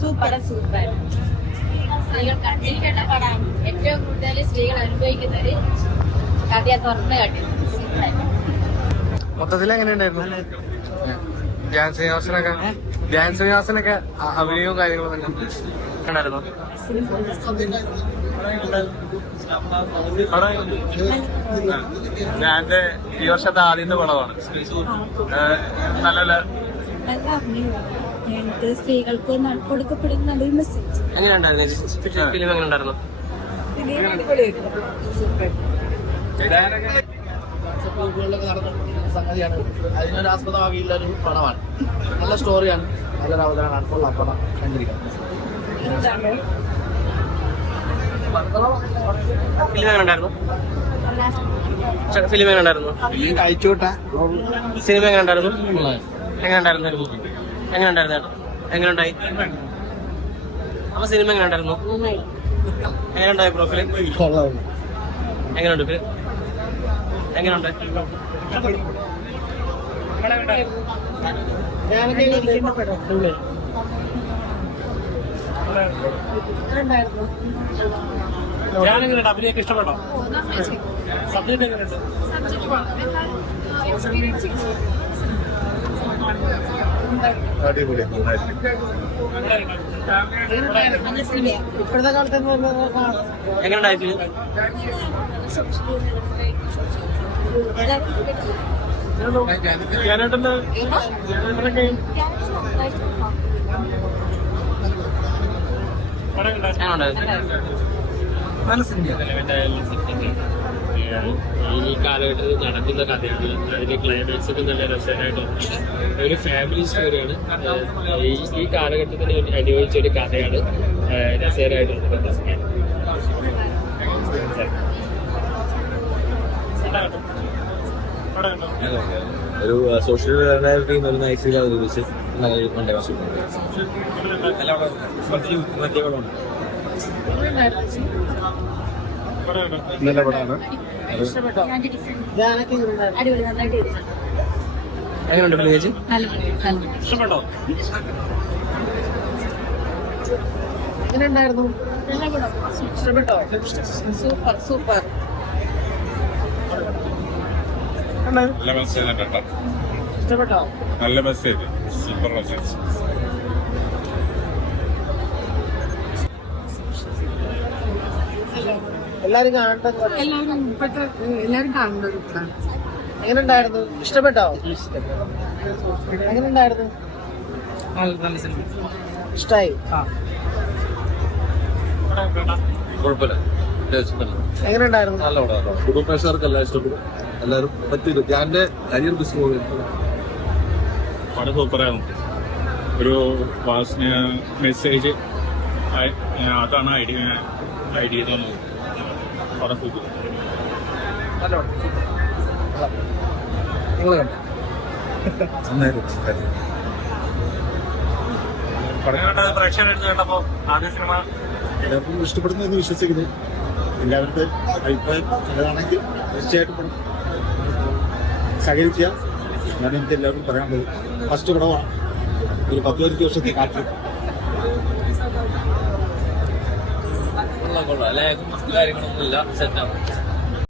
Super super. സ്ത്രീകൾ കണ്ടിരിക്കേണ്ട പടമാണ് ഏറ്റവും കൂടുതൽ സ്ത്രീകൾ അനുഭവിക്കുന്നത് കഥയെ തുറന്നു കാട്ടി. മൊത്തത്തിൽ എങ്ങനെയുണ്ടായിരുന്നു? ധ്യാൻ ശ്രീനിവാസനൊക്കെ ധ്യാൻ ശ്രീനിവാസനൊക്കെ അ- അഭിനയവും കാര്യങ്ങളും കണ്ടായിരുന്നു? ഉണ്ടായിരുന്നു ഞാന്റെ ഈ വർഷത്തെ ആദ്യത്തെ പടമാണ്. നല്ല നല്ല അഭിനയമാണ് എനിക്ക് സ്ത്രീകൾക്ക് ന- കൊടുക്കപ്പെടുന്ന നല്ലൊരു മെസ്സേജ് സംഗതിയാണ് അതിനൊരു ഒരു പടമാണ് നല്ല സ്റ്റോറിയാണ് നല്ലൊരു അവതരണമാണ് ഉള്ള പടം കണ്ടിരിക്കാം ഫിലിം എങ്ങനെ ഉണ്ടായിരുന്നു ഫിലിം എങ്ങനെ ഉണ്ടായിരുന്നു സിനിമ എങ്ങനെ ഉണ്ടായിരുന്നു എങ്ങനെ ഉണ്ടായിരുന്നു എങ്ങനെ ഉണ്ടായിരുന്നു എങ്ങനെ ഉണ്ടായി? അപ്പൊ സിനിമ എങ്ങനെ ഉണ്ടായിരുന്നു? എങ്ങനെ ഉണ്ടായി പ്രൊഫൈൽ എങ്ങനെയുണ്ട് എങ്ങനെയുണ്ട്? ഞാനെങ്ങനെയുണ്ട്? അഭിനയൊക്കെ ഇഷ്ടപ്പെട്ടോ? സബ്ജക്ട് എങ്ങനെയുണ്ട്? ഇപ്പോഴത്തെ കാലത്ത് പടം എങ്ങനെയുണ്ടായിരുന്നു ഈ കാലഘട്ടത്തിൽ നടക്കുന്ന കഥയാണ് അതിന്റെ ക്ലൈമാക്സ് ഒക്കെ നല്ല രസകരമായിട്ട് ഒരു ഫാമിലി സ്റ്റോറിയാണ് ഈ ഈ കാലഘട്ടത്തിന് അനുഭവിച്ച ഒരു കഥയാണ് രസകരമായിട്ട് ഒരു സോഷ്യൽ ഒരു നൈസിൽ അവതരിപ്പിച്ച് അടിപൊളി എങ്ങനെയുണ്ട് നല്ല നല്ല ഇഷ്ടപ്പെട്ടോ? എങ്ങനെയുണ്ടായിരുന്നു? ഇഷ്ടപ്പെട്ടോ? Super super. നല്ല മെസ്സേജ് ഇഷ്ടപ്പെട്ടോ? നല്ല മെസ്സേജ് സൂപ്പർ മെസ്സേജ് എല്ലാരും കാണേണ്ട എല്ലാവരും ഇപ്പോഴത്തെ എല്ലാവരും ഒരു പടമാണ് എങ്ങനെയുണ്ടായിരുന്നു ഇഷ്ടപ്പെട്ടോ? എങ്ങനെയുണ്ടായിരുന്നു നല്ല സിനിമ ഇഷ്ടായി. കുഴപ്പമില്ല. എങ്ങനെയുണ്ടായിരുന്നു നല്ല പടമാണ് കുടുംബക്കാർക്ക് എല്ലാം ഇഷ്ടപ്പെടും എല്ലാവരും പറ്റില്ല ഞാന്റെ കരിയർ ബിസിനസ് പടം സൂപ്പറായിരുന്നു. ഒരു വാസന മെസ്സേജ് അതാണ് ഐഡിയ ഐഡിയ തന്നത്. പടം സിനിമ എല്ലാവർക്കും ഇഷ്ടപ്പെടുന്നു എന്ന് വിശ്വസിക്കുന്നു. എല്ലാവരുടെ അഭിപ്രായം നല്ലതാണെങ്കിൽ തീർച്ചയായിട്ടും സഹകരിക്കുക. ഞാൻ എനിക്ക് എല്ലാവർക്കും പറയാനുള്ളത്. ഫസ്റ്റ് പടമാണ്. ഒരു പത്ത് പതിനഞ്ച് വർഷത്തെ കാറ്റ് കൊള്ളാം കൊള്ളാം അല്ലെ കാര്യങ്ങളൊന്നുമില്ല സെറ്റാണ്